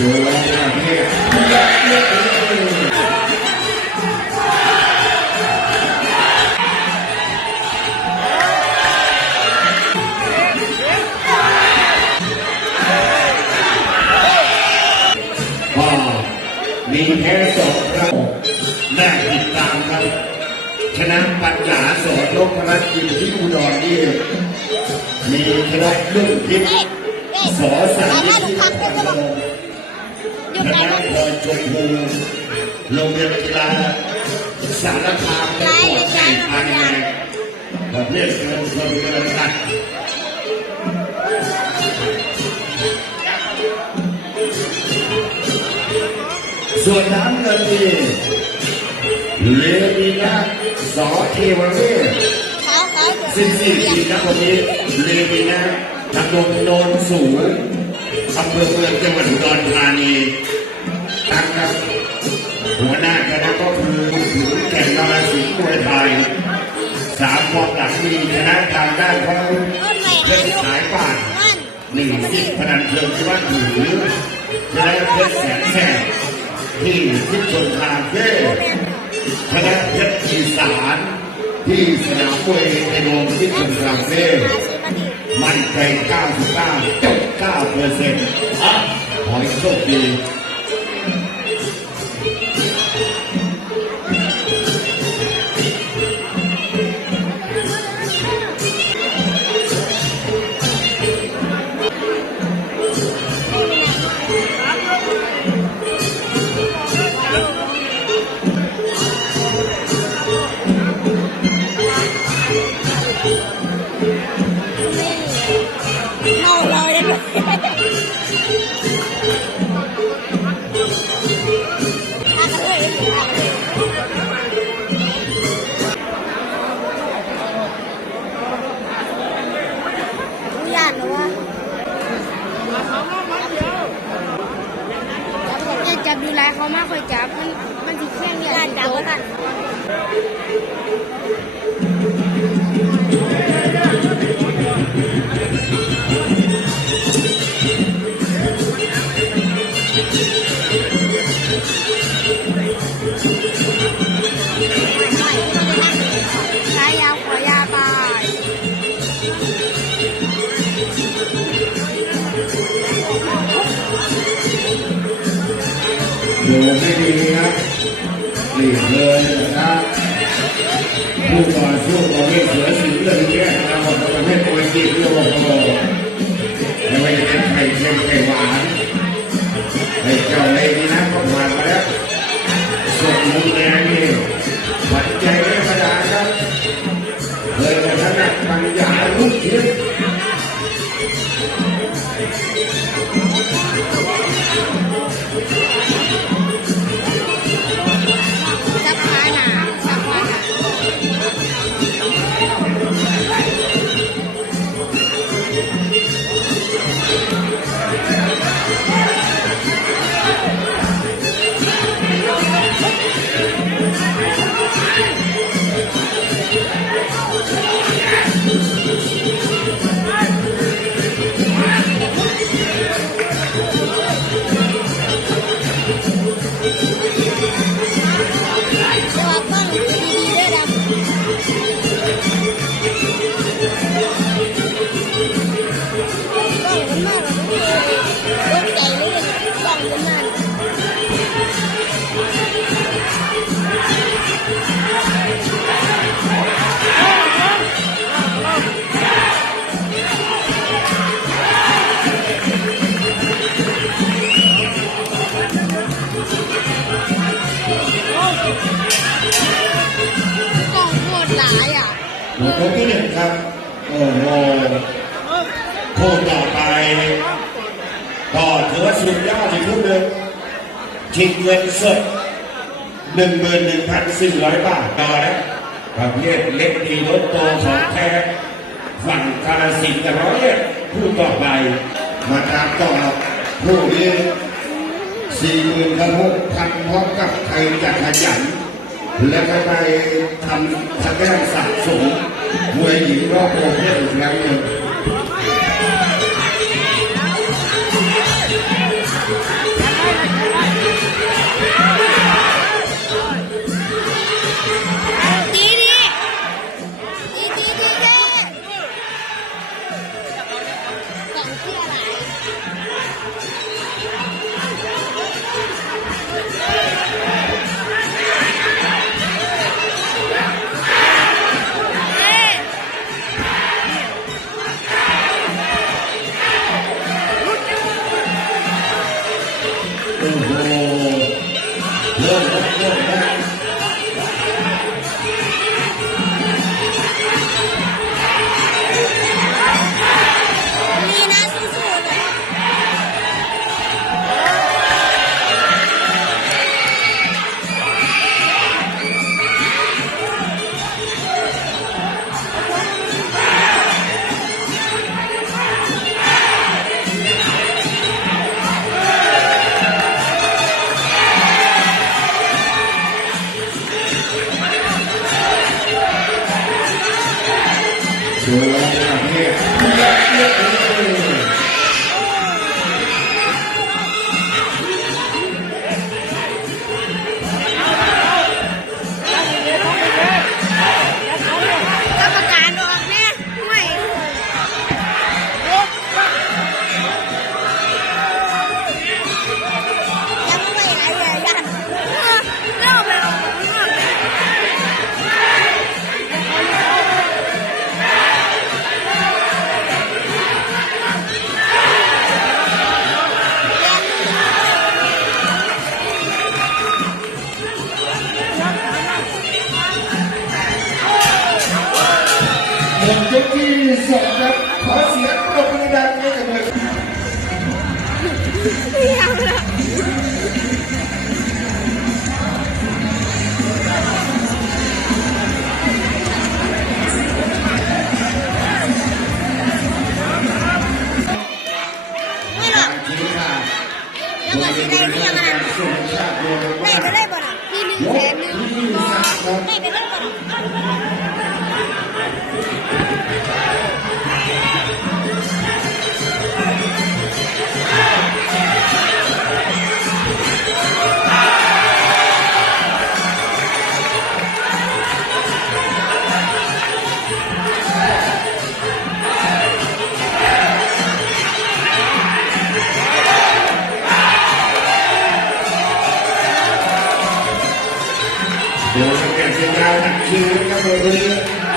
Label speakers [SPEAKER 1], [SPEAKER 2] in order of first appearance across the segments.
[SPEAKER 1] มีแค่สองครั้งน่าติดตามครับ ชนะปัญญาสอนนพรัตน์ยิมที่อุดรนี่มีคณะลุ่งทิพย์
[SPEAKER 2] เอ๊ะเอ๊ะ
[SPEAKER 1] สอสัน
[SPEAKER 2] เอา
[SPEAKER 1] นิ
[SPEAKER 2] มา
[SPEAKER 1] ษ
[SPEAKER 2] ทุ
[SPEAKER 1] ฐิ
[SPEAKER 2] กครั้ง
[SPEAKER 1] ค
[SPEAKER 2] ได้
[SPEAKER 1] ณะ
[SPEAKER 2] ไหม
[SPEAKER 1] พรชมพูโรงเรียนกีฬาสารคามจังหวัดไก่พันแดงประเภทเกินคนเกินตัดส่วนน้ำเงินนี่เลวินาสอเทวเวศ
[SPEAKER 2] เขาเขา
[SPEAKER 1] สิบสี่ปีนะคนนี้เลวินาตำบลโนนสูง อำเภอเมืองจังหวัดอุดรธานีตั้งครับหัวหน้าคณะก็คือถือแข่งนรสิงห์มวยไทยสามความหลังมีคณะทางด้านของ
[SPEAKER 2] ต้นใหม่
[SPEAKER 1] เพ
[SPEAKER 2] อา
[SPEAKER 1] ชร
[SPEAKER 2] ยุ
[SPEAKER 1] สายป่านหนึ่งสิบพนันเชิงที่ว่าถือคณะเพชรแสนแสบที่ทิพย์ชนคาเฟ่คณะเพชรอีสานที่สนามมวยในโรงทิพย์ชนคาเฟ่
[SPEAKER 2] มันดี
[SPEAKER 1] มันใจ99 9เปอร์เซ็นต์อะขอให้โชคดี
[SPEAKER 2] จับดูแลเขามากคอยจับมันมันสีแข้งเนี่ยจับแล้วกัน
[SPEAKER 1] ดูไม่ดีครับหลีกเลยนะครับผู้ต่อสู้ประเภทเสือสิงห์เลยแยกมาหมดประเภทมวยจีเรื่องของโลไม่ว่าจะเป็นไข่เค็มไข่หวานไอ้เจ้าเล่นี่นะก็ผ่านมาแล้วส่วนมุมแดงนี่หวั่นใจไม่ธรรมดาครับเลยกระทั่งปัญญาลุกทิพย์
[SPEAKER 2] จั งเงิน
[SPEAKER 1] สดหนึ่งหมื่นหนึ่งพันสี่ร้อยบาทต่อนะประเภทเล็กดีรถโตของแท้ฝั่งกาลสินกับร้อยเอ็ดคู่ต่อไปมาตามต่อผู้นี้สี่หมื่นกับหกพันพร้อมกับใครจะขยัน และก็ไปทำทางด้านสะสมมวยหญิงรอบโลกเนี่อีกครั้งหนึ่ง
[SPEAKER 2] Good girl. Good. ขอ
[SPEAKER 1] งย
[SPEAKER 2] ก
[SPEAKER 1] ที่สองครับขอเสียงปรบมือดังให้กับเลย
[SPEAKER 2] ได้ก็ได้บ่ล่ะพี่หนึ่งแสนหนึ่ง
[SPEAKER 1] บ่
[SPEAKER 2] ได้
[SPEAKER 1] ก็ได้บ่ล่ะ Được, cảm ơn các bạn đã theo dõi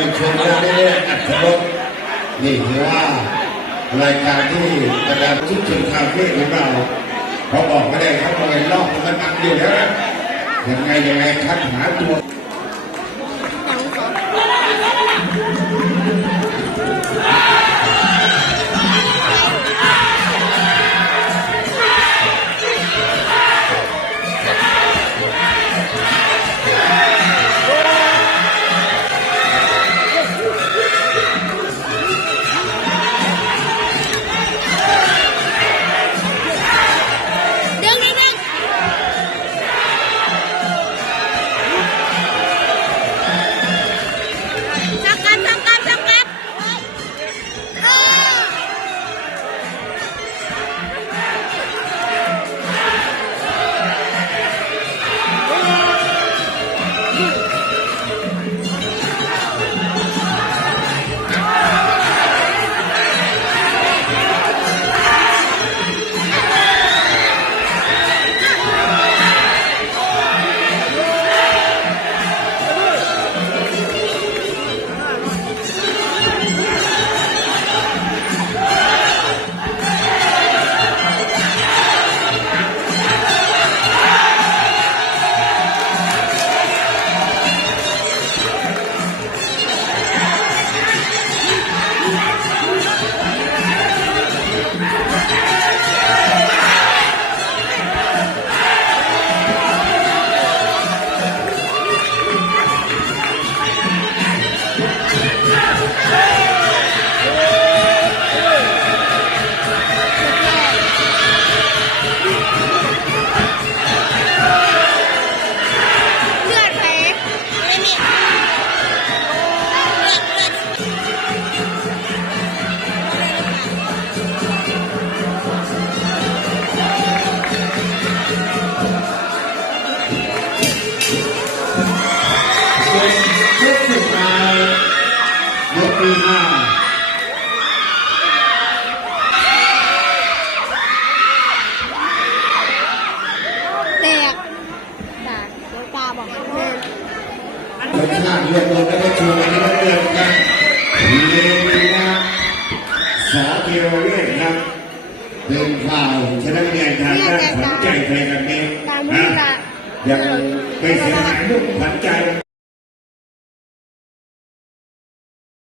[SPEAKER 1] อีกชม
[SPEAKER 2] นะนี่เนี่ยนะครับนี่ถือว่า
[SPEAKER 1] รายการที่ประการชุดชุมคาเฟ่ของเราเขาบอกไม่ได้ครับเราเห็นรอบมันอันเดียวแล้ยังไงยังไงคัดหาตัว